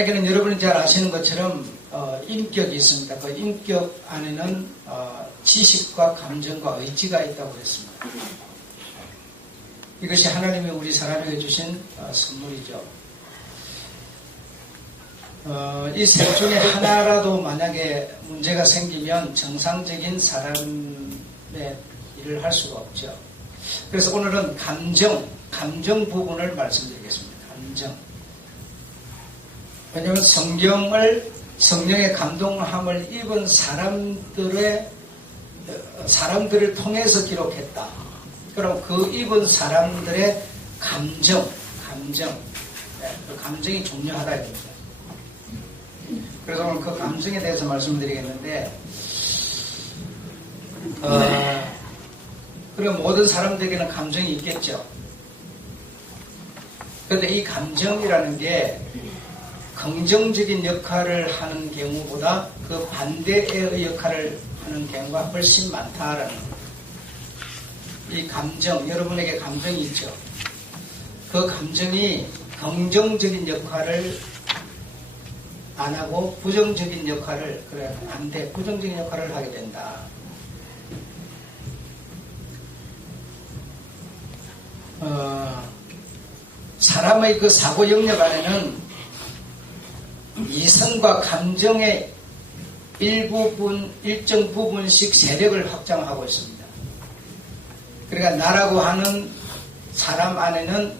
사람에게는 여러분이 잘 아시는 것처럼 인격이 있습니다. 그 인격 안에는 지식과 감정과 의지가 있다고 했습니다. 이것이 하나님이 우리 사람에게 주신 선물이죠. 이 셋 중에 하나라도 만약에 문제가 생기면 정상적인 사람의 일을 할 수가 없죠. 그래서 오늘은 감정 부분을 말씀드리겠습니다. 감정. 왜냐하면 성령의 감동함을 입은 사람들을 통해서 기록했다. 그럼 그 입은 사람들의 감정, 그 감정이 중요하다 이겁니다. 그래서 오늘 그 감정에 대해서 말씀드리겠는데, 그리고 모든 사람들에게는 감정이 있겠죠. 그런데 이 감정이라는 게 긍정적인 역할을 하는 경우보다 그 반대의 역할을 하는 경우가 훨씬 많다라는 거예요. 이 감정, 여러분에게 감정이 있죠. 그 감정이 긍정적인 역할을 안 하고 부정적인 역할을, 부정적인 역할을 하게 된다. 사람의 그 사고 영역 안에는 이성과 감정의 일정 부분씩 세력을 확장하고 있습니다. 그러니까 나라고 하는 사람 안에는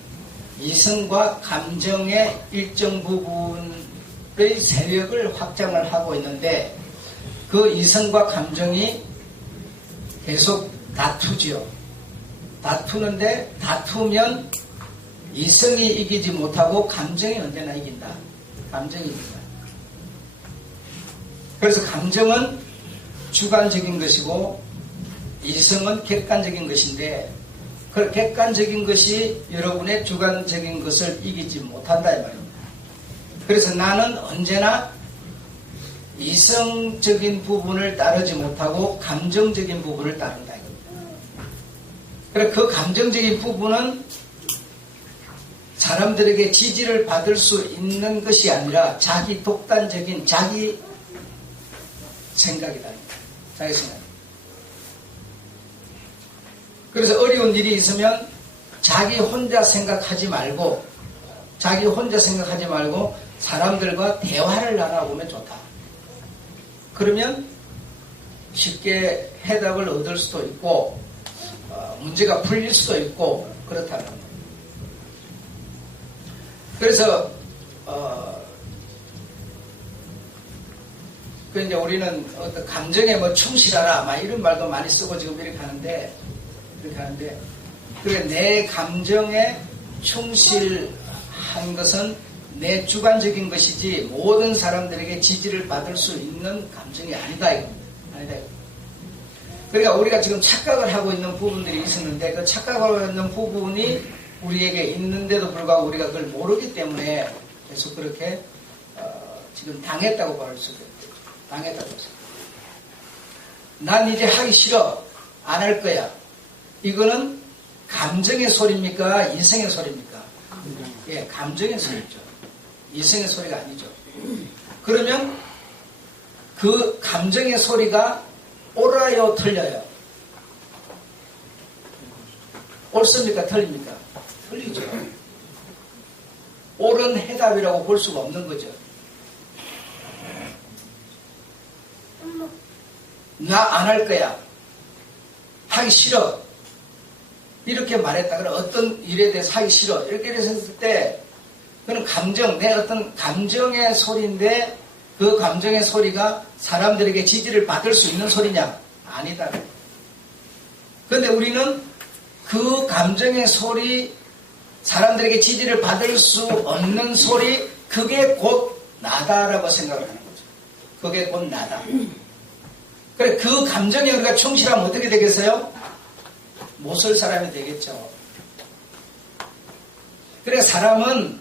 이성과 감정의 일정 부분의 세력을 확장을 하고 있는데, 그 이성과 감정이 계속 다투죠. 다투는데, 다투면 이성이 이기지 못하고 감정이 언제나 이긴다. 감정이 이긴다. 그래서 감정은 주관적인 것이고 이성은 객관적인 것인데, 그 객관적인 것이 여러분의 주관적인 것을 이기지 못한다 이 말입니다. 그래서 나는 언제나 이성적인 부분을 따르지 못하고 감정적인 부분을 따른다 이겁니다. 그래서 그 감정적인 부분은 사람들에게 지지를 받을 수 있는 것이 아니라 자기 독단적인 자기 생각이다. 자기 생각. 그래서 어려운 일이 있으면 자기 혼자 생각하지 말고 사람들과 대화를 나눠보면 좋다. 그러면 쉽게 해답을 얻을 수도 있고 문제가 풀릴 수도 있고 그렇다는 거예요. 그래서 이제 우리는 어떤 감정에 충실하라 막 이런 말도 많이 쓰고 지금 이렇게 하는데 그래 내 감정에 충실한 것은 내 주관적인 것이지 모든 사람들에게 지지를 받을 수 있는 감정이 아니다 이겁니다. 아니다 이겁니다. 그러니까 우리가 지금 착각을 하고 있는 부분들이 있었는데 그 착각하고 있는 부분이 우리에게 있는데도 불구하고 우리가 그걸 모르기 때문에 계속 그렇게 지금 당했다고 볼 수 있겠죠. 당했다고 할 수 있겠죠. 난 이제 하기 싫어. 안 할 거야. 이거는 감정의 소리입니까? 이성의 소리입니까? 예, 감정의 소리죠. 이성의 소리가 아니죠. 그러면 그 감정의 소리가 옳아요, 틀려요? 옳습니까? 틀립니까? 틀리죠. 옳은 해답이라고 볼 수가 없는 거죠. 나 안 할 거야. 하기 싫어. 이렇게 말했다. 그럼 어떤 일에 대해서 하기 싫어. 이렇게 했을 때, 그는 내 어떤 감정의 소리인데, 그 감정의 소리가 사람들에게 지지를 받을 수 있는 소리냐? 아니다. 그런데 우리는 그 감정의 소리, 사람들에게 지지를 받을 수 없는 소리, 그게 곧 나다라고 생각을 하는 거죠. 그게 곧 나다. 그래, 그 감정에 우리가 충실하면 어떻게 되겠어요? 못 설 사람이 되겠죠. 그래, 사람은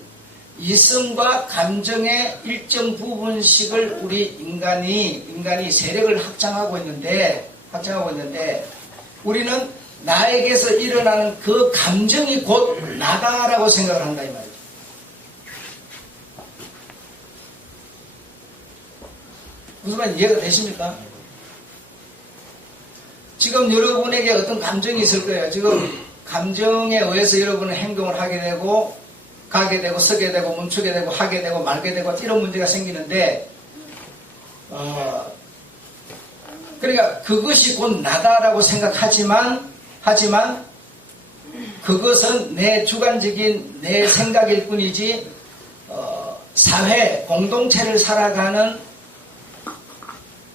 이성과 감정의 일정 부분씩을 우리 인간이 세력을 확장하고 있는데, 우리는 나에게서 일어나는 그 감정이 곧 나다라고 생각을 한다, 이 말이죠. 무슨 말 이해가 되십니까? 지금 여러분에게 어떤 감정이 있을 거예요. 지금 감정에 의해서 여러분은 행동을 하게 되고 가게 되고 서게 되고 멈추게 되고 하게 되고 말게 되고 이런 문제가 생기는데 그러니까 그것이 곧 나다라고 생각하지만 그것은 내 주관적인 내 생각일 뿐이지 사회 공동체를 살아가는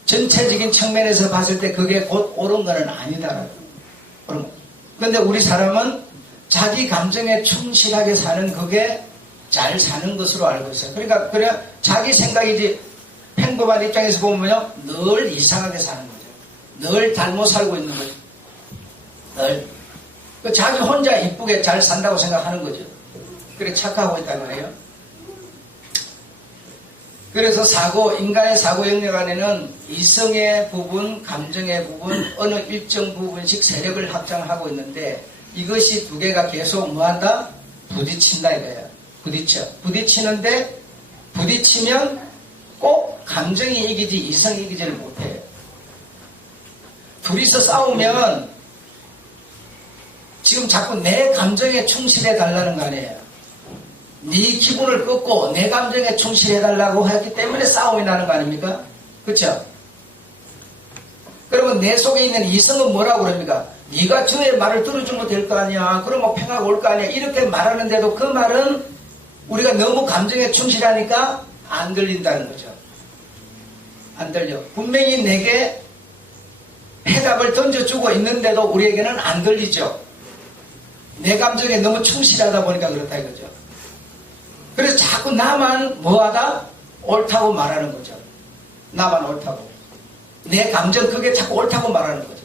전체적인 측면에서 봤을 때 그게 곧 옳은 것은 아니다라고. 그런데 우리 사람은 자기 감정에 충실하게 사는 그게 잘 사는 것으로 알고 있어요. 그러니까 자기 생각이지 평범한 입장에서 보면요 늘 이상하게 사는 거죠. 늘 잘못 살고 있는 거죠. 늘 자기 혼자 이쁘게 잘 산다고 생각하는 거죠. 그래 착하고 있다는 거예요. 그래서 인간의 사고 영역 안에는 이성의 부분, 감정의 부분, 어느 일정 부분씩 세력을 확장하고 있는데 이것이 두 개가 계속 뭐한다? 부딪힌다 이거예요. 부딪히는데 부딪히면 꼭 감정이 이기지 이성이 이기지를 못해요. 둘이서 싸우면 지금 자꾸 내 감정에 충실해 달라는 거 아니에요. 네 기분을 꺾고 내 감정에 충실해달라고 하기 때문에 싸움이 나는 거 아닙니까? 그렇죠? 그러면 내 속에 있는 이성은 뭐라고 그럽니까? 네가 저의 말을 들어주면 될 거 아니야. 그러면 평화가 올 거 아니야. 이렇게 말하는데도 그 말은 우리가 너무 감정에 충실하니까 안 들린다는 거죠. 안 들려. 분명히 내게 해답을 던져주고 있는데도 우리에게는 안 들리죠. 내 감정에 너무 충실하다 보니까 그렇다 이거죠. 그래서 자꾸 나만 뭐하다? 옳다고 말하는 거죠. 나만 옳다고. 내 감정 그게 자꾸 옳다고 말하는 거죠.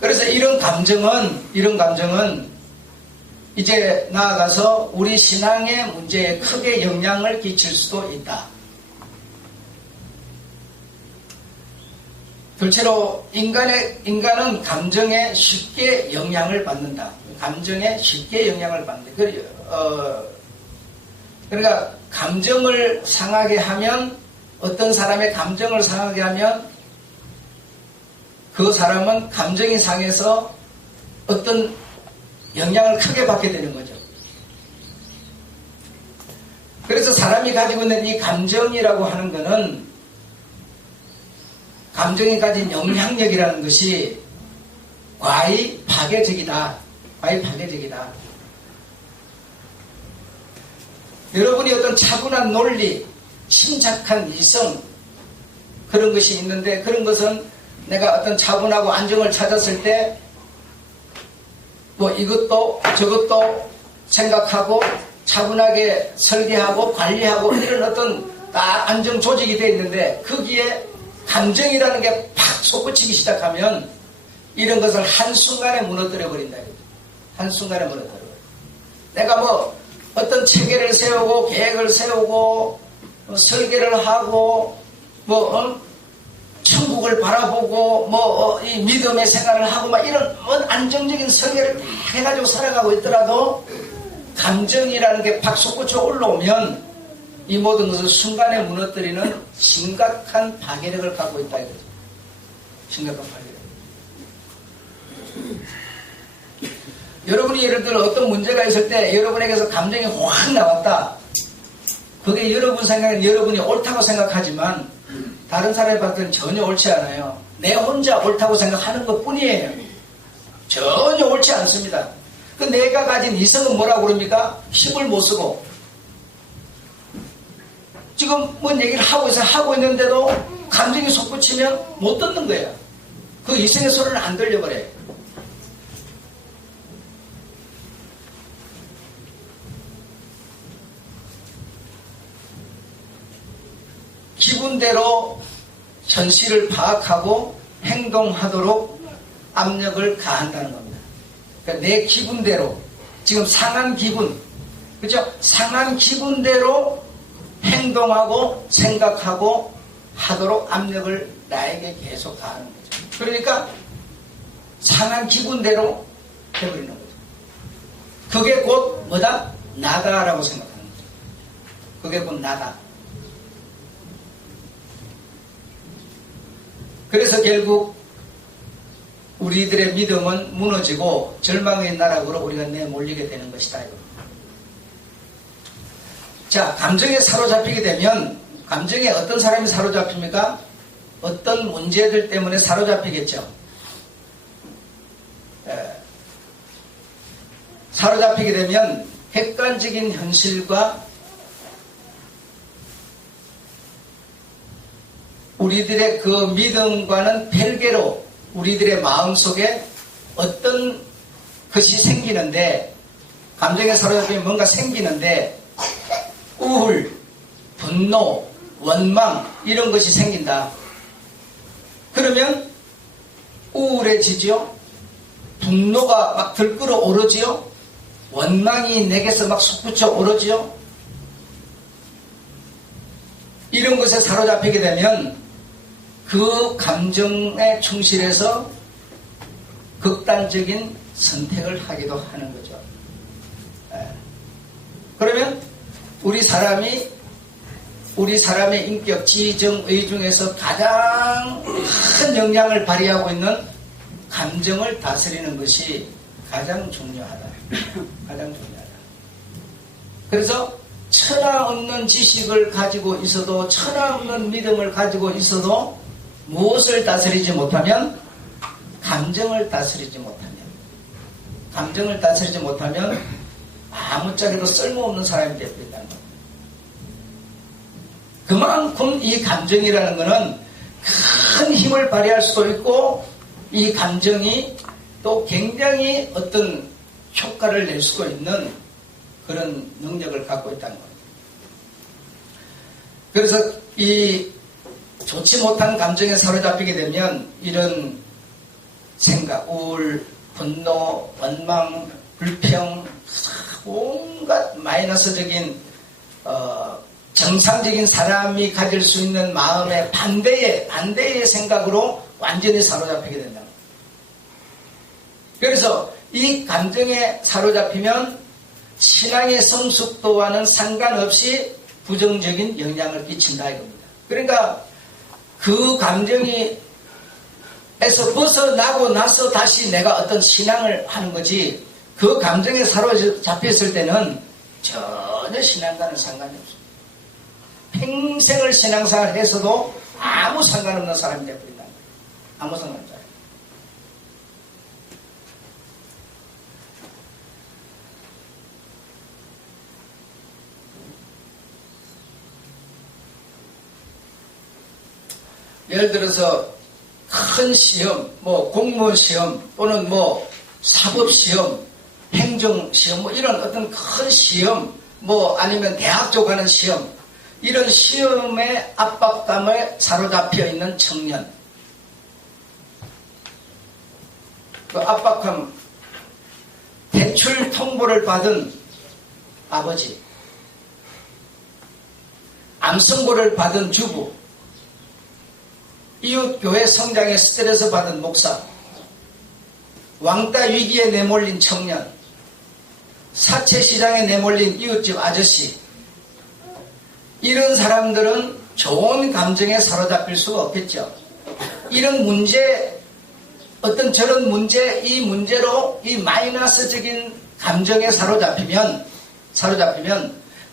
그래서 이런 감정은 이제 나아가서 우리 신앙의 문제에 크게 영향을 끼칠 수도 있다. 둘째로 인간은 감정에 쉽게 영향을 받는다. 감정에 쉽게 영향을 받는다. 그러니까 감정을 상하게 하면 어떤 사람의 감정을 상하게 하면 그 사람은 감정이 상해서 어떤 영향을 크게 받게 되는 거죠. 그래서 사람이 가지고 있는 이 감정이라고 하는 것은 감정이 가진 영향력이라는 것이 과히 파괴적이다. 여러분이 어떤 차분한 논리, 침착한 이성 그런 것이 있는데 그런 것은 내가 어떤 차분하고 안정을 찾았을 때 뭐 이것도 저것도 생각하고 차분하게 설계하고 관리하고 이런 어떤 딱 안정 조직이 되어 있는데 거기에 감정이라는 게 팍 솟구치기 시작하면 이런 것을 한순간에 무너뜨려 버린다. 한순간에 무너뜨려 버려. 내가 뭐 어떤 체계를 세우고 계획을 세우고 설계를 하고 천국을 바라보고 이 믿음의 생활을 하고 막 이런 안정적인 설계를 다 해가지고 살아가고 있더라도 감정이라는 게 팍 솟구쳐 올라오면 이 모든 것을 순간에 무너뜨리는 심각한 파괴력을 갖고 있다 이거죠. 심각한 파괴력. 여러분이 예를 들어 어떤 문제가 있을 때 여러분에게서 감정이 확 나왔다. 그게 여러분 생각엔 여러분이 옳다고 생각하지만 다른 사람이 봤을 때는 전혀 옳지 않아요. 내 혼자 옳다고 생각하는 것 뿐이에요. 전혀 옳지 않습니다. 그 내가 가진 이성은 뭐라고 그럽니까? 힘을 못 쓰고 지금 뭔 얘기를 하고 있는데도 감정이 솟구치면 못 듣는 거예요. 그 이성의 소리는 안 들려버려요. 기분대로 현실을 파악하고 행동하도록 압력을 가한다는 겁니다. 그러니까 내 기분대로 지금 상한 기분, 그죠? 상한 기분대로 행동하고 생각하고 하도록 압력을 나에게 계속 가하는 거죠. 그러니까 상한 기분대로 해버리는 거죠. 그게 곧 뭐다? 나다라고 생각하는 거죠. 그게 곧 나다. 그래서 결국 우리들의 믿음은 무너지고 절망의 나락으로 우리가 내몰리게 되는 것이다. 자, 감정에 사로잡히게 되면 감정에 어떤 사람이 사로잡힙니까? 어떤 문제들 때문에 사로잡히겠죠. 사로잡히게 되면 객관적인 현실과 우리들의 그 믿음과는 별개로 우리들의 마음속에 어떤 것이 생기는데, 감정에 사로잡히면 뭔가 생기는데 우울, 분노, 원망 이런 것이 생긴다. 그러면 우울해지죠. 분노가 막 들끓어 오르지요. 원망이 내게서 막 솟구쳐 오르지요. 이런 것에 사로잡히게 되면 그 감정에 충실해서 극단적인 선택을 하기도 하는 거죠. 그러면 우리 사람의 인격, 지정의 중에서 가장 큰 영향을 발휘하고 있는 감정을 다스리는 것이 가장 중요하다. 가장 중요하다. 그래서 천하 없는 지식을 가지고 있어도, 천하 없는 믿음을 가지고 있어도 무엇을 다스리지 못하면? 감정을 다스리지 못하면 아무짝에도 쓸모없는 사람이 되어버린다는 겁니다. 그만큼 이 감정이라는 것은 큰 힘을 발휘할 수도 있고, 이 감정이 또 굉장히 어떤 효과를 낼 수도 있는 그런 능력을 갖고 있다는 겁니다. 그래서 이 좋지 못한 감정에 사로잡히게 되면 이런 생각, 우울, 분노, 원망, 불평, 온갖 마이너스적인 정상적인 사람이 가질 수 있는 마음의 반대의 생각으로 완전히 사로잡히게 된다. 그래서 이 감정에 사로잡히면 신앙의 성숙도와는 상관없이 부정적인 영향을 끼친다 이겁니다. 그러니까 그 감정에서 벗어나고 나서 다시 내가 어떤 신앙을 하는 거지, 그 감정에 사로잡혔을 때는 전혀 신앙과는 상관이 없습니다. 평생을 신앙생활을 해서도 아무 상관없는 사람이 되어버린다. 아무 상관없는 사람. 예를 들어서 큰 시험, 공무원 시험 또는 사법 시험, 행정 시험, 이런 어떤 큰 시험, 아니면 대학 쪽 하는 시험, 이런 시험의 압박감에 사로잡혀 있는 청년, 그 압박감, 대출 통보를 받은 아버지, 암 선고를 받은 주부, 이웃 교회 성장에 스트레스 받은 목사, 왕따 위기에 내몰린 청년, 사채 시장에 내몰린 이웃집 아저씨, 이런 사람들은 좋은 감정에 사로잡힐 수가 없겠죠. 이런 문제, 어떤 저런 문제, 이 문제로 이 마이너스적인 감정에 사로잡히면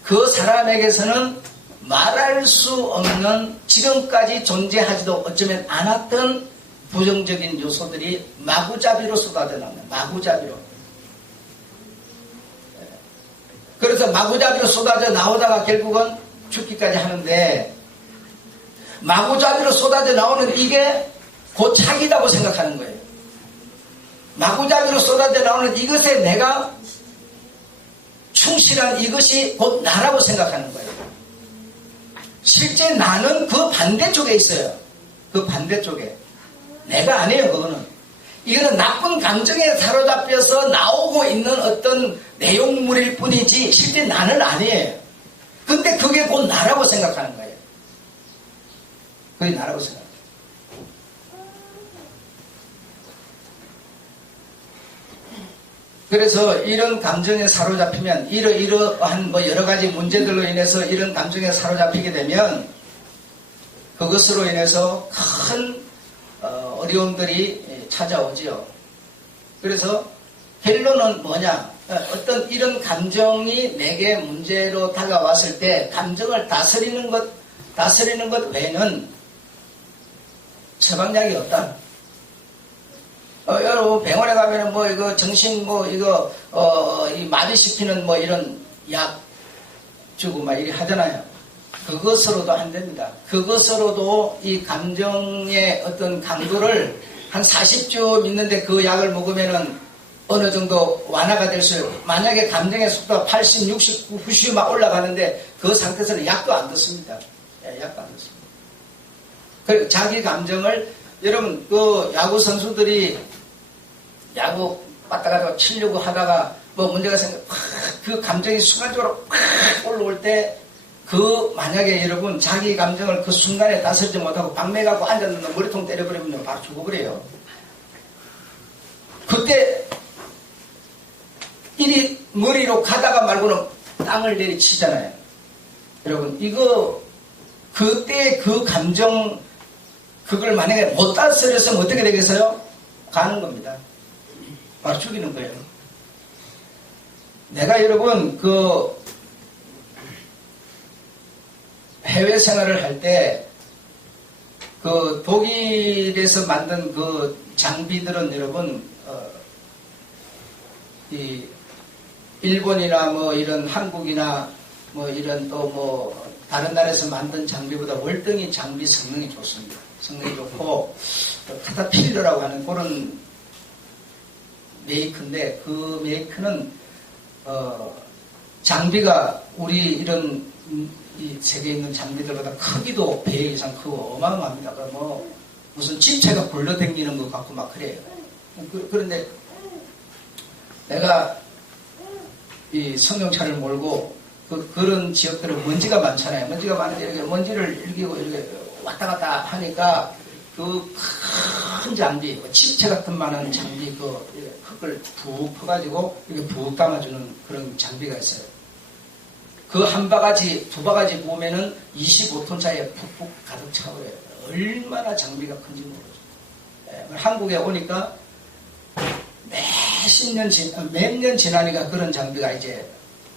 그 사람에게서는 말할 수 없는, 지금까지 존재하지도 어쩌면 않았던 부정적인 요소들이 마구잡이로 쏟아져 나옵니다. 마구잡이로. 그래서 마구잡이로 쏟아져 나오다가 결국은 죽기까지 하는데, 마구잡이로 쏟아져 나오는 이게 곧 자기라고 생각하는 거예요. 마구잡이로 쏟아져 나오는 이것에 내가 충실한 이것이 곧 나라고 생각하는 거예요. 실제 나는 그 반대쪽에 있어요. 그 반대쪽에. 내가 아니에요, 그거는. 이거는 나쁜 감정에 사로잡혀서 나오고 있는 어떤 내용물일 뿐이지, 실제 나는 아니에요. 근데 그게 곧 나라고 생각하는 거예요. 그게 나라고 생각해요. 그래서 이런 감정에 사로잡히면 이러한 뭐 여러 가지 문제들로 인해서 이런 감정에 사로잡히게 되면 그것으로 인해서 큰 어려움들이 찾아오지요. 그래서 결론은 뭐냐? 어떤 이런 감정이 내게 문제로 다가왔을 때 감정을 다스리는 것 외에는 처방약이 없다. 여러분 병원에 가면은 뭐 이거 정신 뭐 이거 이 마비시키는 뭐 이런 약 주고 막 이렇게 하잖아요. 그것으로도 안 됩니다. 그것으로도 이 감정의 어떤 강도를 한 40주 있는데 그 약을 먹으면은 어느 정도 완화가 될 수 있어요. 만약에 감정의 속도가 80, 60, 90 막 올라가는데 그 상태에서는 약도 안 듣습니다. 약도 안 듣습니다. 그리고 자기 감정을 여러분 그 야구 선수들이 야구 왔다가도 치려고 하다가 뭐 문제가 생겨 그 감정이 순간적으로 팍 올라올 때 그 만약에 여러분 자기 감정을 그 순간에 다스리지 못하고 방매갖고 앉았는데 머리통 때려버리면 바로 죽어버려요. 그때 이리 머리로 가다가 말고는 땅을 내리치잖아요. 여러분 이거 그때 그 감정 그걸 만약에 못 다스렸으면 어떻게 되겠어요? 가는 겁니다. 바로 죽이는 거예요. 내가 여러분 그 해외 생활을 할 때 그 독일에서 만든 그 장비들은 여러분 이 일본이나 뭐 이런 한국이나 뭐 이런 또 뭐 다른 나라에서 만든 장비보다 월등히 장비 성능이 좋습니다. 성능이 좋고 카타필러라고 하는 그런 메이커인데 그 메이커는 장비가 우리 이런 이 세계에 있는 장비들보다 크기도 배 이상 크고 어마어마합니다. 뭐 무슨 집체가 굴러다니는 것 같고 막 그래요. 그런데 내가 이 승용차를 몰고 그런 지역들은 먼지가 많잖아요. 먼지가 많은데 이렇게 먼지를 일기고 이렇게 왔다 갔다 하니까 그 큰 장비, 집체 같은 많은 장비 그 흙을 푹 퍼가지고 이렇게 푹 감아주는 그런 장비가 있어요. 그 한 바가지, 두 바가지 보면은 25톤짜리에 푹푹 가득 차버려요. 얼마나 장비가 큰지 모르죠. 한국에 오니까 몇 년 지나니까 그런 장비가 이제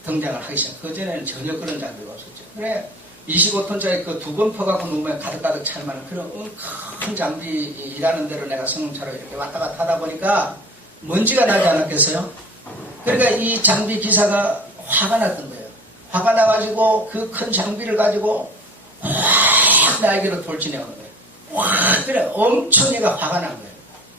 등장을 하기 시작. 그전에는 전혀 그런 장비가 없었죠. 그래, 25톤짜리 그 두 번 퍼갖고 놓으면 가득가득 찰 만한 그런 큰 장비 일하는 대로 내가 승용차로 이렇게 왔다 갔다 하다 보니까 먼지가 나지 않았겠어요? 그러니까 이 장비 기사가 화가 났던 거예요. 화가 나가지고 그 큰 장비를 가지고 확 나에게로 돌진해 오는 거예요. 확 그래 엄청 얘가 화가 난 거예요.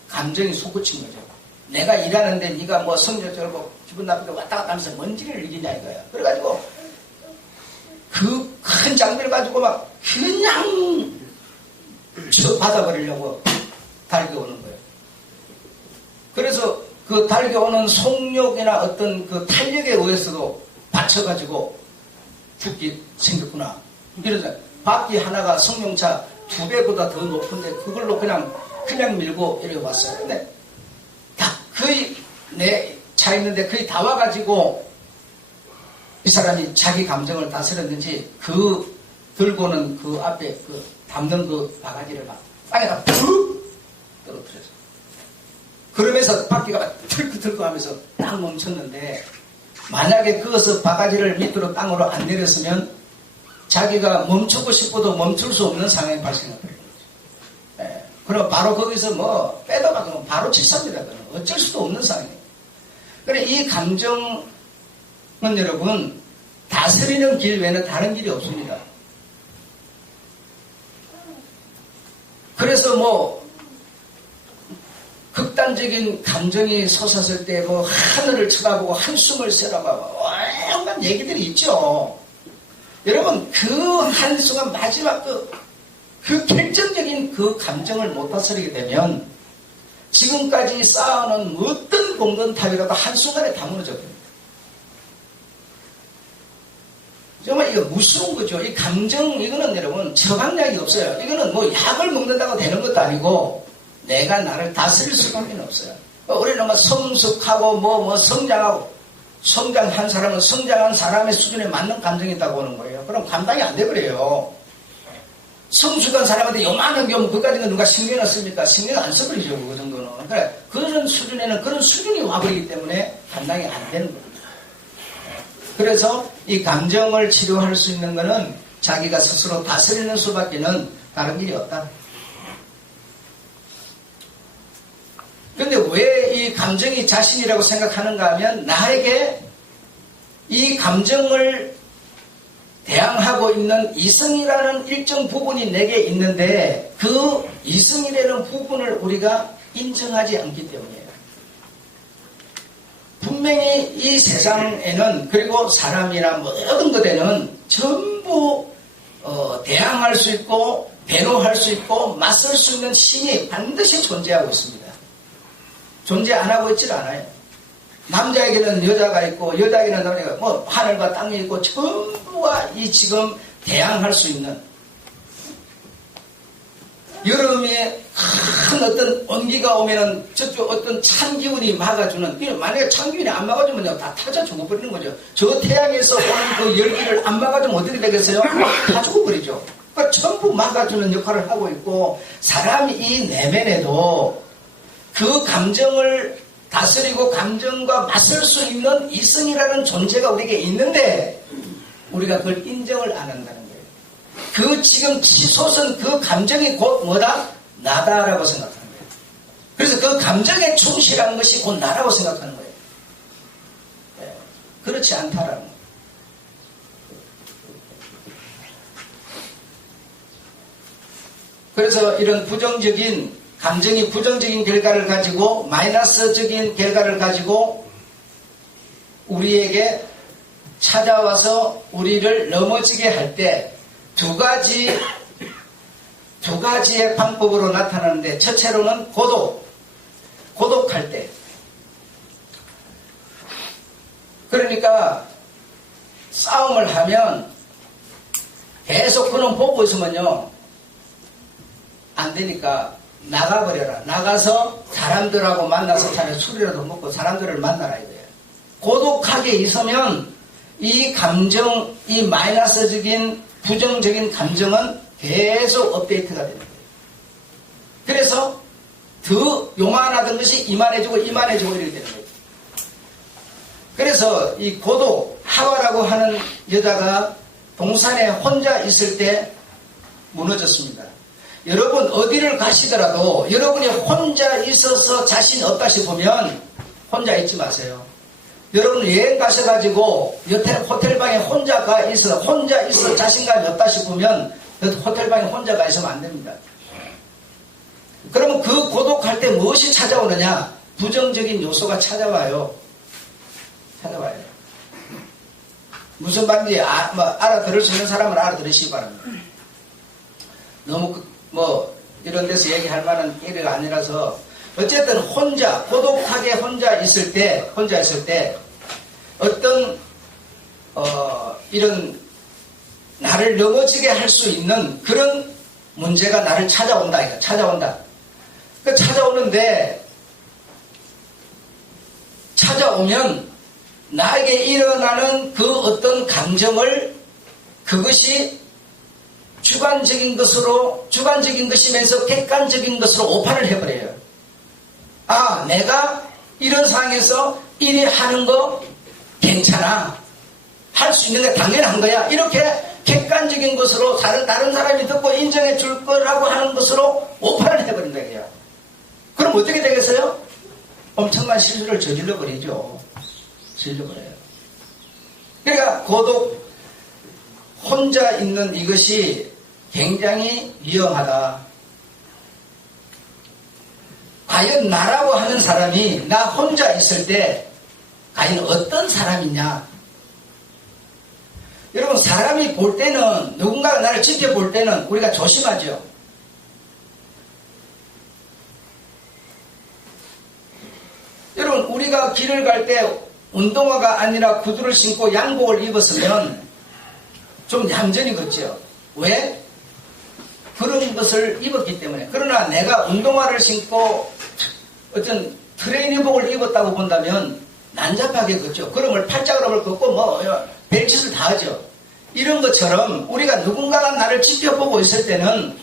감정이 솟구친 거죠. 내가 일하는데 네가 뭐 성질 쩔고 기분 나쁘게 왔다 갔다 하면서 먼지를 이기냐 이거야. 그래가지고 그 큰 장비를 가지고 막 그냥 받아버리려고 달겨오는 거예요. 그래서 그 달겨오는 속력이나 어떤 그 탄력에 의해서도 받쳐가지고 죽기 생겼구나. 이러잖아요. 바퀴 하나가 승용차 2배보다 더 높은데 그걸로 그냥 밀고 이렇게 왔어요. 근데 다 거의 내 차 있는데 거의 다 와가지고 이 사람이 자기 감정을 다스렸는지 그 들고는 그 앞에 그 담는 그 바가지를 막 땅에다 푹 떨어뜨려서 그러면서 바퀴가 막 틀끄틀끄 하면서 딱 멈췄는데 만약에 그것을 바가지를 밑으로 땅으로 안 내렸으면 자기가 멈추고 싶어도 멈출 수 없는 상황이 발생할 거예요. 예. 그럼 바로 거기서 뭐 빼다 박으면 바로 직사입니다. 어쩔 수도 없는 상황이에요. 그래 이 감정은 여러분 다스리는 길 외에는 다른 길이 없습니다. 그래서 뭐 극단적인 감정이 솟았을 때 뭐 하늘을 쳐다보고 한숨을 쉬라고 온갖 얘기들이 있죠. 여러분 그 한순간 마지막 그 결정적인 그 감정을 못 다스리게 되면 지금까지 쌓아놓은 어떤 공든탑이라도 한순간에 다 무너져 버립니다. 정말 이거 무서운 거죠. 이 감정 이거는 여러분 처방약이 없어요. 이거는 뭐 약을 먹는다고 되는 것도 아니고 내가 나를 다스릴 수밖에 없어요. 우리는 뭐 성숙하고 뭐 성장하고, 성장한 사람은 성장한 사람의 수준에 맞는 감정이 있다고 하는 거예요. 그럼 감당이 안 돼버려요. 성숙한 사람한테 요만한 경우 그까지는 누가 신경을 씁니까? 신경 안 써버리죠. 그 정도는. 그래, 그런 수준에는 그런 수준이 와버리기 때문에 감당이 안 되는 겁니다. 그래서 이 감정을 치료할 수 있는 것은 자기가 스스로 다스리는 수밖에는 다른 길이 없다. 근데 왜 이 감정이 자신이라고 생각하는가 하면, 나에게 이 감정을 대항하고 있는 이성이라는 일정 부분이 내게 있는데, 그 이성이라는 부분을 우리가 인정하지 않기 때문이에요. 분명히 이 세상에는, 그리고 사람이나 모든 것에는 전부 대항할 수 있고 대노할 수 있고 맞설 수 있는 신이 반드시 존재하고 있습니다. 존재 안 하고 있질 않아요. 남자에게는 여자가 있고 여자에게는 남자가, 뭐 하늘과 땅이 있고 전부가 이 지금 대항할 수 있는, 여름에 큰 어떤 온기가 오면은 저쪽 어떤 찬 기운이 막아주는, 만약에 찬 기운이 안 막아주면 다 타져 죽어버리는 거죠. 저 태양에서 오는 그 열기를 안 막아주면 어떻게 되겠어요? 다 죽어버리죠. 그러니까 전부 막아주는 역할을 하고 있고, 사람이 이 내면에도 그 감정을 다스리고 감정과 맞설 수 있는 이성이라는 존재가 우리에게 있는데, 우리가 그걸 인정을 안 한다는 거예요. 그 지금 치솟은 그 감정이 곧 뭐다? 나다라고 생각하는 거예요. 그래서 그 감정에 충실한 것이 곧 나라고 생각하는 거예요. 네. 그렇지 않다라는 거예요. 그래서 이런 부정적인 감정이 부정적인 결과를 가지고, 마이너스적인 결과를 가지고 우리에게 찾아와서 우리를 넘어지게 할 때 두 가지의 방법으로 나타나는데, 첫째로는 고독할 때. 그러니까 싸움을 하면 계속 그놈 보고 있으면요, 안 되니까 나가버려라. 나가서 사람들하고 만나서 차라리 술이라도 먹고 사람들을 만나라 이거예요. 고독하게 있으면 이 감정, 이 마이너스적인 부정적인 감정은 계속 업데이트가 되는 거예요. 그래서 더 요만하던 것이 이만해지고 이렇게 되는 거예요. 그래서 이 고독, 하와라고 하는 여자가 동산에 혼자 있을 때 무너졌습니다. 여러분 어디를 가시더라도 여러분이 혼자 있어서 자신 없다 싶으면 혼자 있지 마세요. 여러분 여행 가셔가지고 호텔방에 혼자 있어 자신감이 없다 싶으면 호텔방에 혼자 가 있으면 안 됩니다. 그러면 그 고독할 때 무엇이 찾아오느냐? 부정적인 요소가 찾아와요. 무슨 말인지 알아들을 수 있는 사람은 알아들으시기 바랍니다. 너무 이런 데서 얘기할 만한 기회가 아니라서, 어쨌든 고독하게 혼자 있을 때 어떤 이런 나를 넘어지게 할 수 있는 그런 문제가 나를 찾아온다. 그 찾아오면 나에게 일어나는 그 어떤 감정을, 그것이 주관적인 것이면서 객관적인 것으로 오판을 해버려요. 아, 내가 이런 상황에서 이래 하는 거 괜찮아. 할 수 있는 게 당연한 거야. 이렇게 객관적인 것으로 다른 사람이 듣고 인정해 줄 거라고 하는 것으로 오판을 해버린다. 그럼 어떻게 되겠어요? 엄청난 실수를 저질러 버리죠. 그러니까 혼자 있는 이것이 굉장히 위험하다. 과연 나라고 하는 사람이 나 혼자 있을 때 과연 어떤 사람이냐? 여러분, 사람이 볼 때는, 누군가가 나를 지켜볼 때는 우리가 조심하죠. 여러분, 우리가 길을 갈 때 운동화가 아니라 구두를 신고 양복을 입었으면 좀 얌전히 걷죠. 왜? 그런 것을 입었기 때문에. 그러나 내가 운동화를 신고 어떤 트레이닝복을 입었다고 본다면 난잡하게 걷죠. 그러면 팔자그럼을 걷고 뭐 별짓을 다 하죠. 이런 것처럼 우리가 누군가가 나를 지켜보고 있을 때는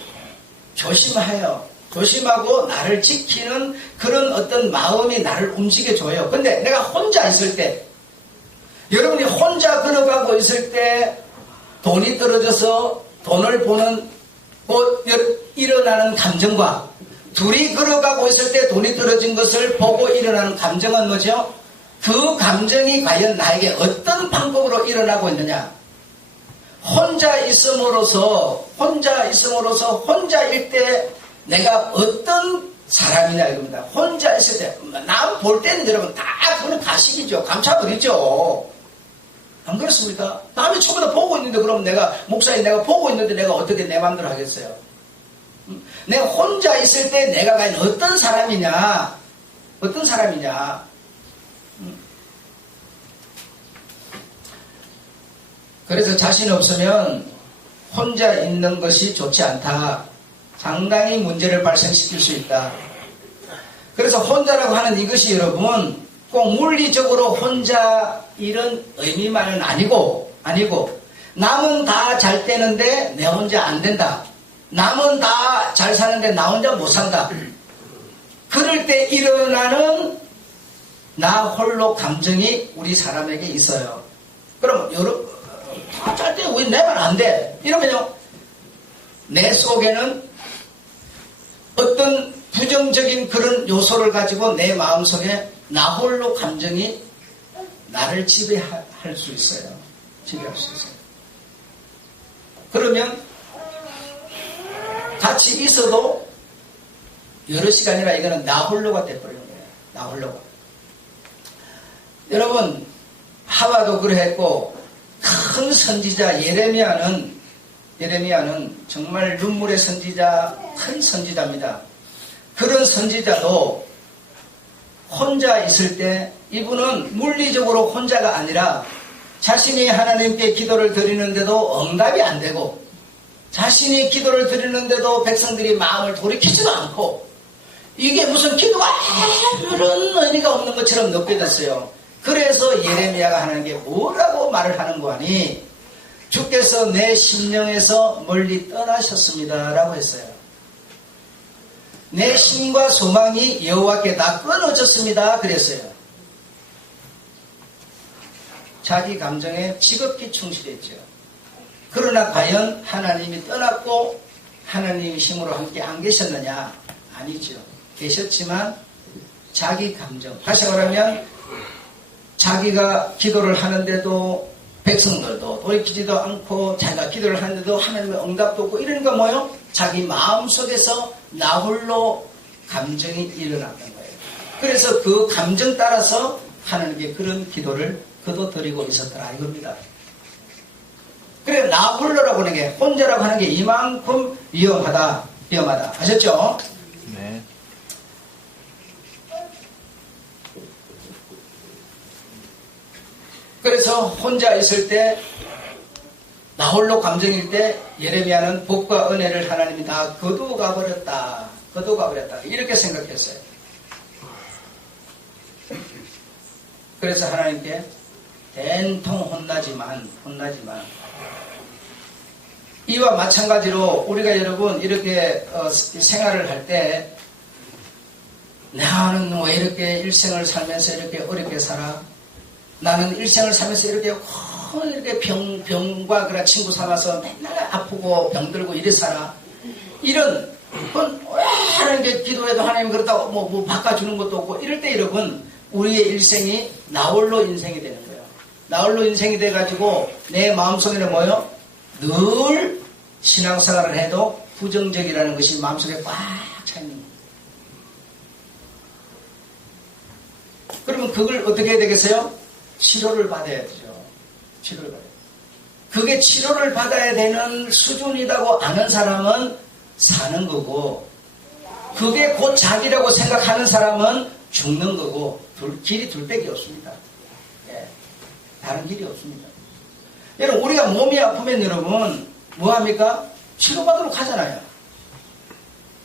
조심해요. 조심하고 나를 지키는 그런 어떤 마음이 나를 움직여줘요. 근데 내가 혼자 있을 때, 여러분이 혼자 걸어가고 있을 때 돈이 떨어져서 돈을 보는 곧 일어나는 감정과 둘이 걸어가고 있을 때 돈이 떨어진 것을 보고 일어나는 감정은 뭐죠? 그 감정이 과연 나에게 어떤 방법으로 일어나고 있느냐? 혼자 있음으로써 혼자일 때 내가 어떤 사람이냐 이겁니다. 혼자 있을 때, 남 볼 때는 여러분 다 그거는 가식이죠. 감춰버리죠. 안 그렇습니까? 남이 처음부터 보고 있는데 그럼 목사님 내가 보고 있는데 내가 어떻게 내 마음대로 하겠어요? 내가 혼자 있을 때 내가 과연 어떤 사람이냐? 그래서 자신 없으면 혼자 있는 것이 좋지 않다. 상당히 문제를 발생시킬 수 있다. 그래서 혼자라고 하는 이것이 여러분 꼭 물리적으로 혼자 이런 의미만은 아니고 남은 다 잘 되는데 내 혼자 안 된다. 남은 다 잘 사는데 나 혼자 못 산다. 그럴 때 일어나는 나 홀로 감정이 우리 사람에게 있어요. 그럼 여러분 다 잘 때 왜 내만 안 돼? 이러면요 내 속에는 어떤 부정적인 그런 요소를 가지고 내 마음속에 나 홀로 감정이 나를 지배할 수 있어요. 그러면 같이 있어도 여럿이 아니라 이거는 나 홀로가 돼버리는 거예요. 나 홀로가. 여러분 하와도 그러했고 큰 선지자 예레미야는 정말 눈물의 선지자, 큰 선지자입니다. 그런 선지자도 혼자 있을 때 이분은 물리적으로 혼자가 아니라 자신이 하나님께 기도를 드리는데도 응답이 안 되고 자신이 기도를 드리는데도 백성들이 마음을 돌이키지도 않고 이게 무슨 기도가 아무런 의미가 없는 것처럼 느껴졌어요. 그래서 예레미야가 하나님께 뭐라고 말을 하는 거 아니? 주께서 내 심령에서 멀리 떠나셨습니다 라고 했어요. 내 힘과 소망이 여호와께 다 끊어졌습니다 그랬어요. 자기 감정에 지극히 충실했죠. 그러나 과연 하나님이 떠났고 하나님의 힘으로 함께 안 계셨느냐? 아니죠. 계셨지만 자기 감정, 다시 말하면 자기가 기도를 하는데도 백성들도 돌이키지도 않고 자기가 기도를 하는데도 하나님의 응답도 없고 이러니까 뭐요? 자기 마음속에서 나 홀로 감정이 일어났던 거예요. 그래서 그 감정 따라서 하나님께 그런 기도를 그도 드리고 있었더라 이겁니다. 그래 나 홀로라고 하는 게 혼자라고 하는 게 이만큼 위험하다 아셨죠? 네. 그래서 혼자 있을 때 나 홀로 감정일 때 예레미야는 복과 은혜를 하나님이 다 거두가 버렸다 이렇게 생각했어요. 그래서 하나님께 된통 혼나지만 이와 마찬가지로 우리가 여러분 이렇게 생활을 할 때 나는 왜 이렇게 일생을 살면서 이렇게 어렵게 살아? 나는 일생을 살면서 이렇게 병과 그런 친구 삼아서 맨날 아프고 병들고 이래 살아. 이런 왜 하나님께 기도해도 하나님 그렇다고 뭐 바꿔주는 것도 없고 이럴 때 여러분 우리의 일생이 나홀로 인생이 되는 거예요. 나홀로 인생이 돼가지고 내 마음속에는 뭐요? 늘 신앙생활을 해도 부정적이라는 것이 마음속에 꽉 차 있는 거예요. 그러면 그걸 어떻게 해야 되겠어요? 치료를 받아야 되죠. 치료를 받아야 돼요. 그게 치료를 받아야 되는 수준이라고 아는 사람은 사는 거고 그게 곧 자기라고 생각하는 사람은 죽는 거고 길이 둘밖에 없습니다. 예, 다른 길이 없습니다. 여러분 우리가 몸이 아프면 여러분 뭐합니까? 치료받으러 가잖아요.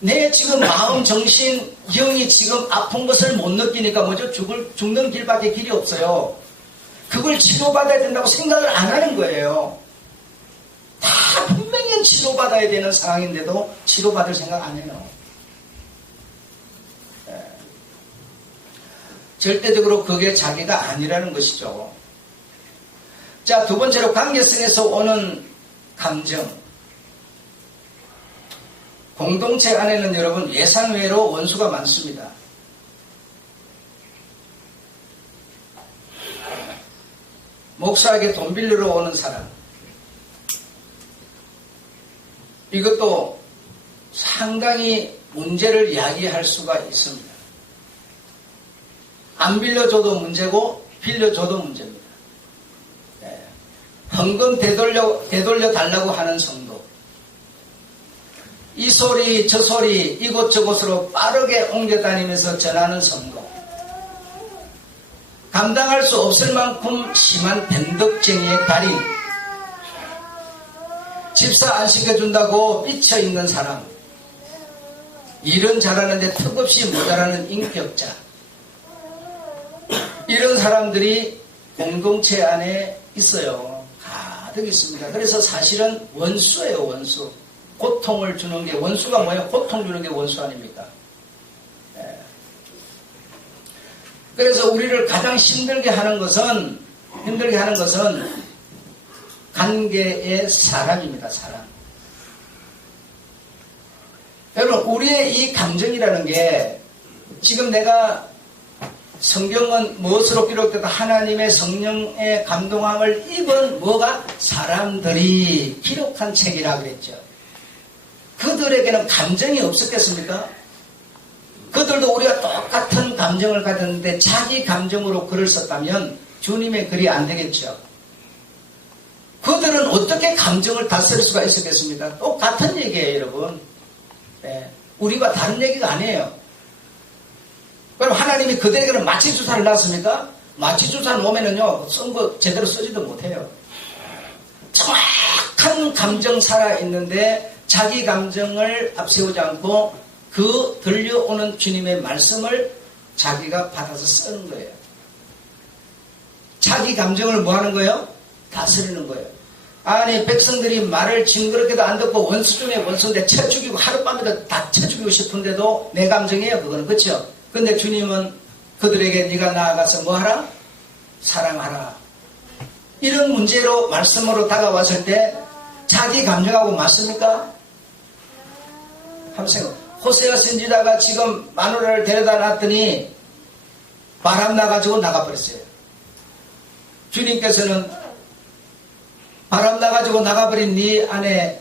내 지금 마음 정신 영이 지금 아픈 것을 못 느끼니까 뭐죠? 죽는 길밖에 길이 없어요. 그걸 치료받아야 된다고 생각을 안 하는 거예요. 다 분명히 치료받아야 되는 상황인데도 치료받을 생각 안 해요. 절대적으로 그게 자기가 아니라는 것이죠. 자, 두 번째로 관계성에서 오는 감정. 공동체 안에는 여러분 예상외로 원수가 많습니다. 목사에게 돈 빌리러 오는 사람. 이것도 상당히 문제를 야기할 수가 있습니다. 안 빌려줘도 문제고 빌려줘도 문제입니다. 헌금 되돌려 달라고 하는 성도. 이 소리 저 소리 이곳저곳으로 빠르게 옮겨다니면서 전하는 성도. 감당할 수 없을 만큼 심한 변덕쟁이의 달인. 집사 안 시켜준다고 삐쳐있는 사람. 일은 잘하는데 턱없이 모자라는 인격자. 이런 사람들이 공동체 안에 있어요. 가득 있습니다. 그래서 사실은 원수예요, 원수. 고통을 주는 게, 원수가 뭐예요? 고통 주는 게 원수 아닙니까? 그래서 우리를 가장 힘들게 하는 것은 관계의 사람입니다, 사람. 여러분, 우리의 이 감정이라는 게 지금 내가 성경은 무엇으로 기록되다 하나님의 성령의 감동함을 입은 뭐가 사람들이 기록한 책이라 그랬죠. 그들에게는 감정이 없었겠습니까? 그들도 우리가 똑같은 감정을 가졌는데 자기 감정으로 글을 썼다면 주님의 글이 안 되겠죠. 그들은 어떻게 감정을 다스릴 수가 있었겠습니까? 똑같은 얘기예요, 여러분. 우리가 다른 얘기가 아니에요. 그럼 하나님이 그들에게는 마취주사를 놨습니까? 마취주사 놓으면은요, 쓴 거 제대로 쓰지도 못해요. 정확한 감정 살아있는데 자기 감정을 앞세우지 않고 그 들려오는 주님의 말씀을 자기가 받아서 쓰는 거예요. 자기 감정을 뭐 하는 거예요? 다스리는 거예요. 아니, 백성들이 말을 징그럽게도 안 듣고 원수 중에 원수인데 쳐 죽이고 하룻밤에도 다 쳐 죽이고 싶은데도 내 감정이에요, 그거는. 그렇죠? 근데 주님은 그들에게 네가 나아가서 뭐 하라? 사랑하라. 이런 문제로 말씀으로 다가왔을 때 자기 감정하고 맞습니까? 한번 생각해. 호세아 선지자가 지금 마누라를 데려다 놨더니 바람 나가지고 나가버렸어요. 주님께서는 바람 나가지고 나가버린 네 아내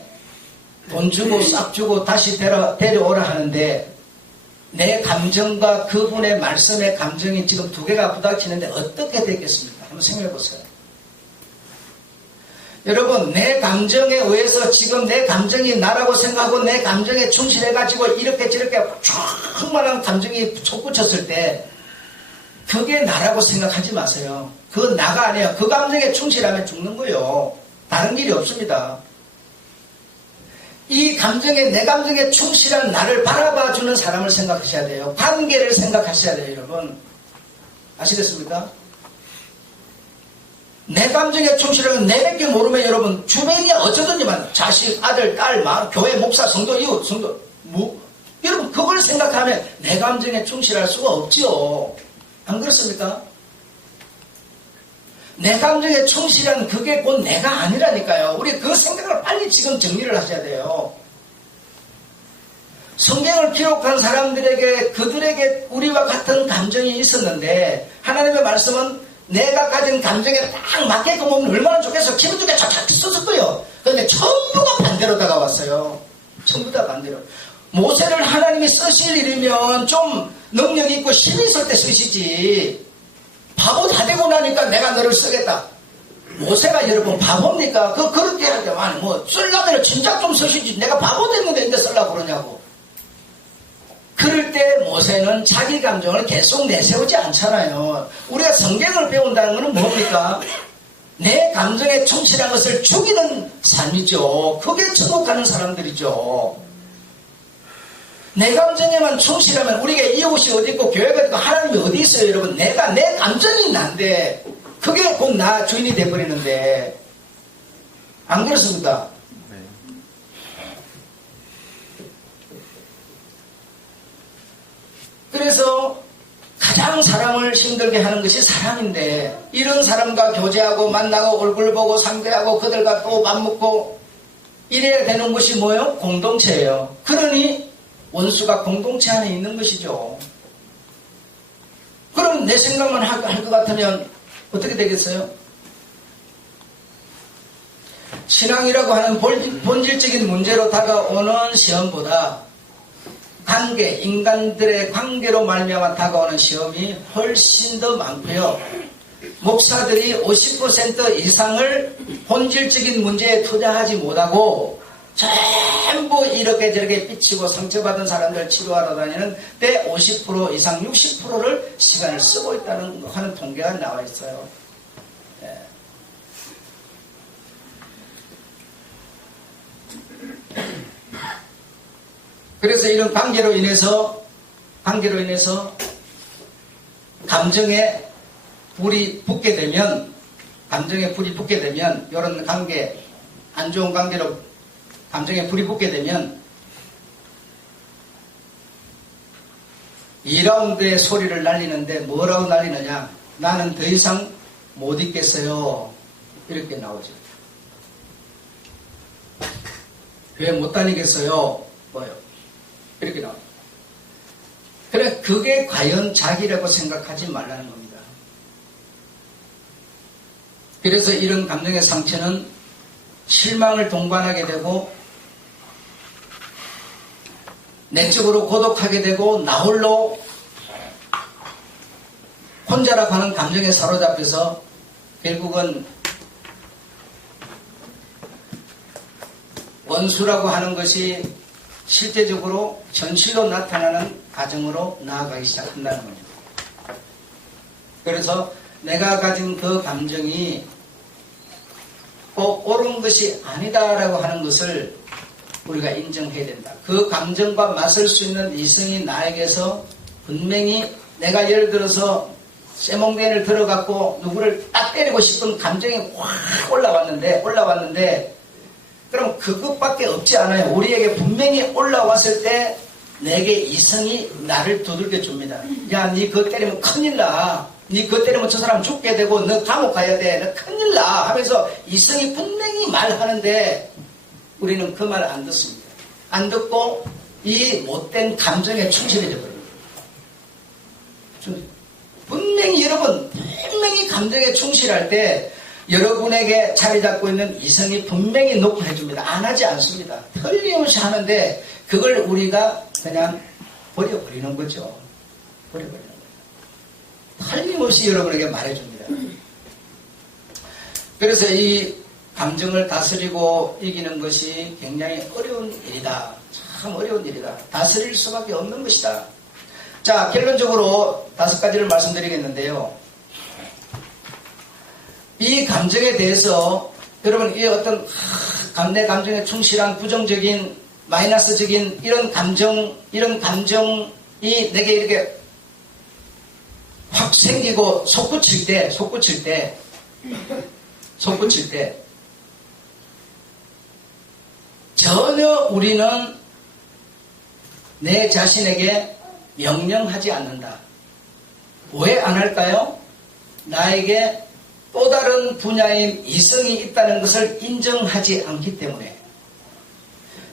돈 주고 싹 주고 다시 데려오라 하는데 내 감정과 그분의 말씀의 감정이 지금 두 개가 부닥치는데 어떻게 되겠습니까? 한번 생각해 보세요. 여러분, 내 감정에 의해서 지금 내 감정이 나라고 생각하고 내 감정에 충실해가지고 이렇게 저렇게 충만한 감정이 솟구쳤을 때 그게 나라고 생각하지 마세요. 그건 나가 아니에요. 그 감정에 충실하면 죽는 거예요. 다른 길이 없습니다. 이 감정에, 내 감정에 충실한 나를 바라봐주는 사람을 생각하셔야 돼요. 관계를 생각하셔야 돼요, 여러분. 아시겠습니까? 내 감정에 충실하면 내밖에 모르면 여러분, 주변이 어쩌든지만 자식, 아들, 딸, 교회, 목사, 성도, 이웃, 성도, 여러분, 그걸 생각하면 내 감정에 충실할 수가 없지요. 안 그렇습니까? 내 감정에 충실한 그게 곧 내가 아니라니까요. 우리 그 생각을 빨리 지금 정리를 하셔야 돼요. 성경을 기록한 사람들에게 그들에게 우리와 같은 감정이 있었는데 하나님의 말씀은 내가 가진 감정에 딱 맞게끔 오면 얼마나 좋겠어. 기분 좋게 쫙쫙 썼을 거예요. 그런데 전부가 반대로 다가왔어요. 전부 다 반대로. 모세를 하나님이 쓰실 일이면 좀 능력 있고 힘이 있을 때 쓰시지. 바보 다 되고 나니까 내가 너를 쓰겠다. 모세가 여러분 바보입니까? 그렇게 해야 돼요. 아니, 쓰려면 진작 좀 쓰시지. 내가 바보 됐는데 이제 쓰려고 그러냐고. 그럴 때 모세는 자기 감정을 계속 내세우지 않잖아요. 우리가 성경을 배운다는 것은 뭡니까? 내 감정에 충실한 것을 죽이는 삶이죠. 그게 천국 가는 사람들이죠. 내 감정에만 충실하면 우리가 이웃이 어디 있고 교회가 어디 있고 하나님이 어디 있어요 여러분. 내 감정이 난데 그게 곧 나 주인이 돼버리는데 안 그렇습니까? 그래서 가장 사람을 힘들게 하는 것이 사람인데 이런 사람과 교제하고 만나고 얼굴 보고 상대하고 그들과 또 밥 먹고 이래야 되는 것이 뭐예요? 공동체예요. 그러니 원수가 공동체 안에 있는 것이죠. 그럼 내 생각만 할 것 같으면 어떻게 되겠어요? 신앙이라고 하는 본질적인 문제로 다가오는 시험보다 관계, 인간들의 관계로 말미암아 다가오는 시험이 훨씬 더 많고요. 목사들이 50% 이상을 본질적인 문제에 투자하지 못하고 전부 이렇게 저렇게 삐치고 상처받은 사람들 치료하러 다니는 때 50% 이상 60%를 시간을 쓰고 있다는 하는 통계가 나와 있어요. 네. 그래서 이런 관계로 인해서 감정에 불이 붙게 되면 이런 관계, 안 좋은 관계로 감정에 불이 붙게 되면 2라운드의 소리를 날리는데 뭐라고 날리느냐? 나는 더 이상 못 있겠어요. 이렇게 나오죠. 왜 못 다니겠어요? 뭐요? 이렇게 나와요. 그래, 그게 과연 자기라고 생각하지 말라는 겁니다. 그래서 이런 감정의 상처는 실망을 동반하게 되고 내적으로 고독하게 되고 나홀로 혼자라고 하는 감정에 사로잡혀서 결국은 원수라고 하는 것이 실제적으로 현실로 나타나는 가정으로 나아가기 시작한다는 겁니다. 그래서 내가 가진 그 감정이 꼭 옳은 것이 아니다라고 하는 것을 우리가 인정해야 된다. 그 감정과 맞설 수 있는 이성이 나에게서 분명히 내가 예를 들어서 쇠몽댕이를 들어갖고 누구를 딱 때리고 싶은 감정이 확 올라왔는데 그럼 그것밖에 없지 않아요. 우리에게 분명히 올라왔을 때 내게 이성이 나를 두들겨 줍니다. 야, 니 그거 때리면 큰일 나. 니 그거 때리면 저 사람 죽게 되고 너 감옥 가야 돼. 너 큰일 나. 하면서 이성이 분명히 말하는데 우리는 그 말을 안 듣습니다. 안 듣고 이 못된 감정에 충실해져 버립니다. 분명히 여러분, 분명히 감정에 충실할 때 여러분에게 자리 잡고 있는 이성이 분명히 노크해 줍니다. 안 하지 않습니다. 틀림없이 하는데 그걸 우리가 그냥 버려버리는 거죠. 버려버리는 거죠. 틀림없이 여러분에게 말해줍니다. 그래서 이 감정을 다스리고 이기는 것이 굉장히 어려운 일이다. 참 어려운 일이다. 다스릴 수밖에 없는 것이다. 자, 결론적으로 5가지를 말씀드리겠는데요. 이 감정에 대해서 여러분 이 어떤 내 감정에 충실한 부정적인 마이너스적인 이런 감정이 내게 이렇게 확 생기고 솟구칠 때 전혀 우리는 내 자신에게 명령하지 않는다. 왜 안 할까요? 나에게 또 다른 분야의 이성이 있다는 것을 인정하지 않기 때문에.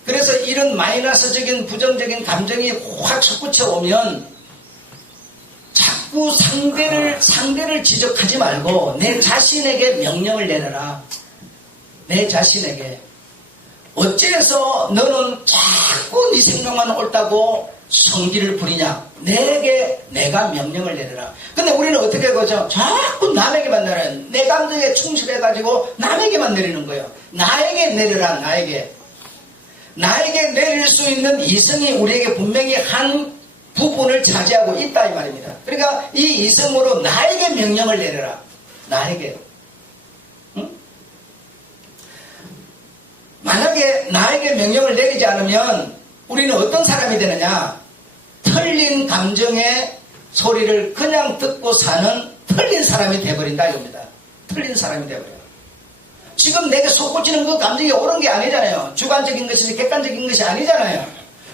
그래서 이런 마이너스적인 부정적인 감정이 확 솟구쳐 오면 자꾸 상대를 지적하지 말고 내 자신에게 명령을 내려라. 내 자신에게. 어째서 너는 자꾸 네 생각만 옳다고 성질을 부리냐? 내가 명령을 내려라. 근데 우리는 어떻게 하죠? 자꾸 남에게만 내려요. 내 감정에 충실해가지고 남에게만 내리는 거예요. 나에게 내려라, 나에게. 나에게 내릴 수 있는 이성이 우리에게 분명히 한 부분을 차지하고 있다, 이 말입니다. 그러니까 이 이성으로 나에게 명령을 내려라. 나에게. 응? 만약에 나에게 명령을 내리지 않으면 우리는 어떤 사람이 되느냐? 틀린 감정의 소리를 그냥 듣고 사는 틀린 사람이 돼버린다 이겁니다. 틀린 사람이 돼버려요. 지금 내게 솟구치는 그 감정이 옳은 게 아니잖아요. 주관적인 것이지 객관적인 것이 아니잖아요.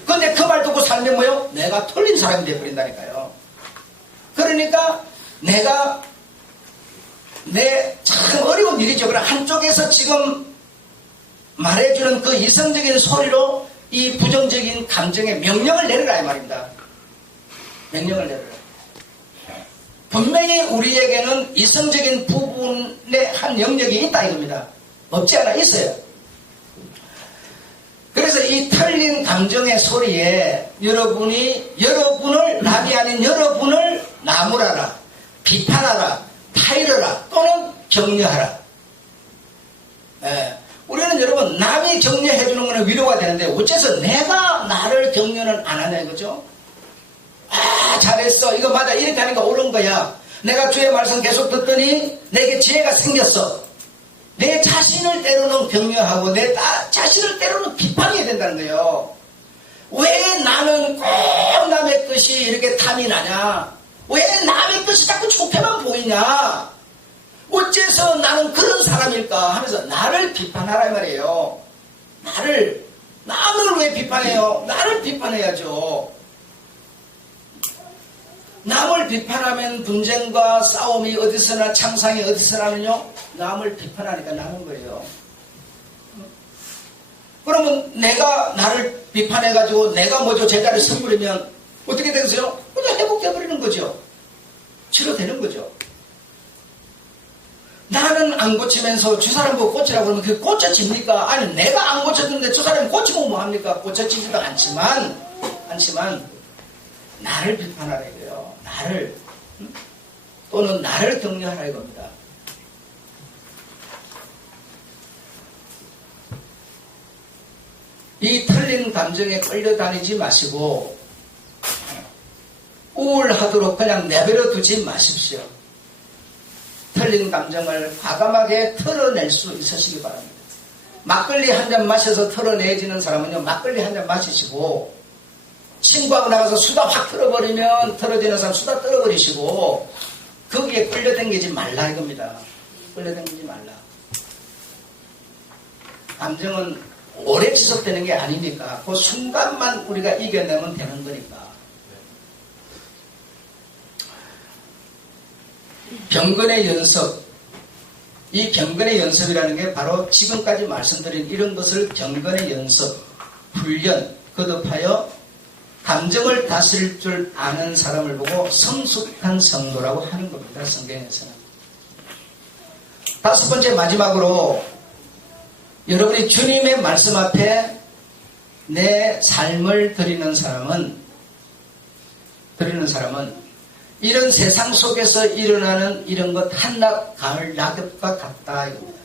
그런데 그 말 듣고 살면 뭐요? 내가 틀린 사람이 돼버린다니까요. 그러니까 내가 참 어려운 일이죠. 그럼 한쪽에서 지금 말해주는 그 이성적인 소리로 이 부정적인 감정에 명령을 내려라 이 말입니다. 명령을 내려라. 분명히 우리에게는 이성적인 부분의 한 영역이 있다 이겁니다. 없지 않아 있어요. 그래서 이 틀린 감정의 소리에 여러분을 남이 아닌 여러분을 나무라라, 비판하라, 타이르라 또는 격려하라. 우리는 여러분 남이 격려해 주는 거는 위로가 되는데 어째서 내가 나를 격려는 안 하냐 이거죠. 아 잘했어 이거 맞아 이렇게 하니까 옳은 거야. 내가 주의 말씀 계속 듣더니 내게 지혜가 생겼어. 내 자신을 때로는 격려하고 내 자신을 때로는 비판해야 된다는 거예요. 왜 나는 꼭 남의 뜻이 이렇게 탐이 나냐? 왜 남의 뜻이 자꾸 좋게만 보이냐? 어째서 나는 그런 사람일까 하면서 나를 비판하라 말이에요. 남을 왜 비판해요? 나를 비판해야죠. 남을 비판하면 분쟁과 싸움이 어디서나 창상이 어디서 나면요? 남을 비판하니까 나는 거예요. 그러면 내가 나를 비판해가지고 내가 먼저 제자를 선물이면 어떻게 되겠어요? 그냥 회복돼버리는 거죠. 치료되는 거죠. 나는 안 고치면서 저 사람 보고 고치라고 그러면 그게 고쳐집니까? 아니 내가 안 고쳤는데 저 사람이 고치면 뭐합니까? 고쳐지지도 않지만 나를 비판하라 이거예요. 나를 또는 나를 격려하라 이겁니다. 이 틀린 감정에 끌려다니지 마시고 우울하도록 그냥 내버려 두지 마십시오. 틀린 감정을 과감하게 털어낼 수 있으시기 바랍니다. 막걸리 한 잔 마셔서 털어내지는 사람은요, 막걸리 한 잔 마시시고, 친구하고 나가서 수다 확 털어버리면 털어지는 사람 수다 털어버리시고, 거기에 끌려당기지 말라 이겁니다. 끌려당기지 말라. 감정은 오래 지속되는 게 아니니까, 그 순간만 우리가 이겨내면 되는 거니까. 경건의 연습, 이 경건의 연습이라는 게 바로 지금까지 말씀드린 이런 것을 경건의 연습, 훈련, 거듭하여 감정을 다스릴 줄 아는 사람을 보고 성숙한 성도라고 하는 겁니다. 성경에서는. 다섯 번째 마지막으로 여러분이 주님의 말씀 앞에 내 삶을 드리는 사람은 이런 세상 속에서 일어나는 이런 것 한낮 가을 낙엽과 같다 이겁니다.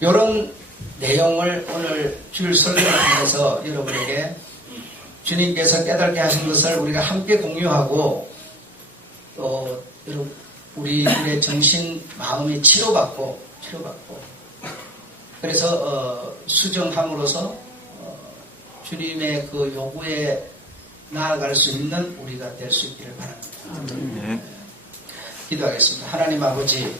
이런 내용을 오늘 주일 설교를 통해서 여러분에게 주님께서 깨닫게 하신 것을 우리가 함께 공유하고 또 우리의 정신 마음이 치료받고 그래서 수정함으로써 주님의 그 요구에 나아갈 수 있는 우리가 될 수 있기를 바랍니다. 기도하겠습니다. 하나님 아버지,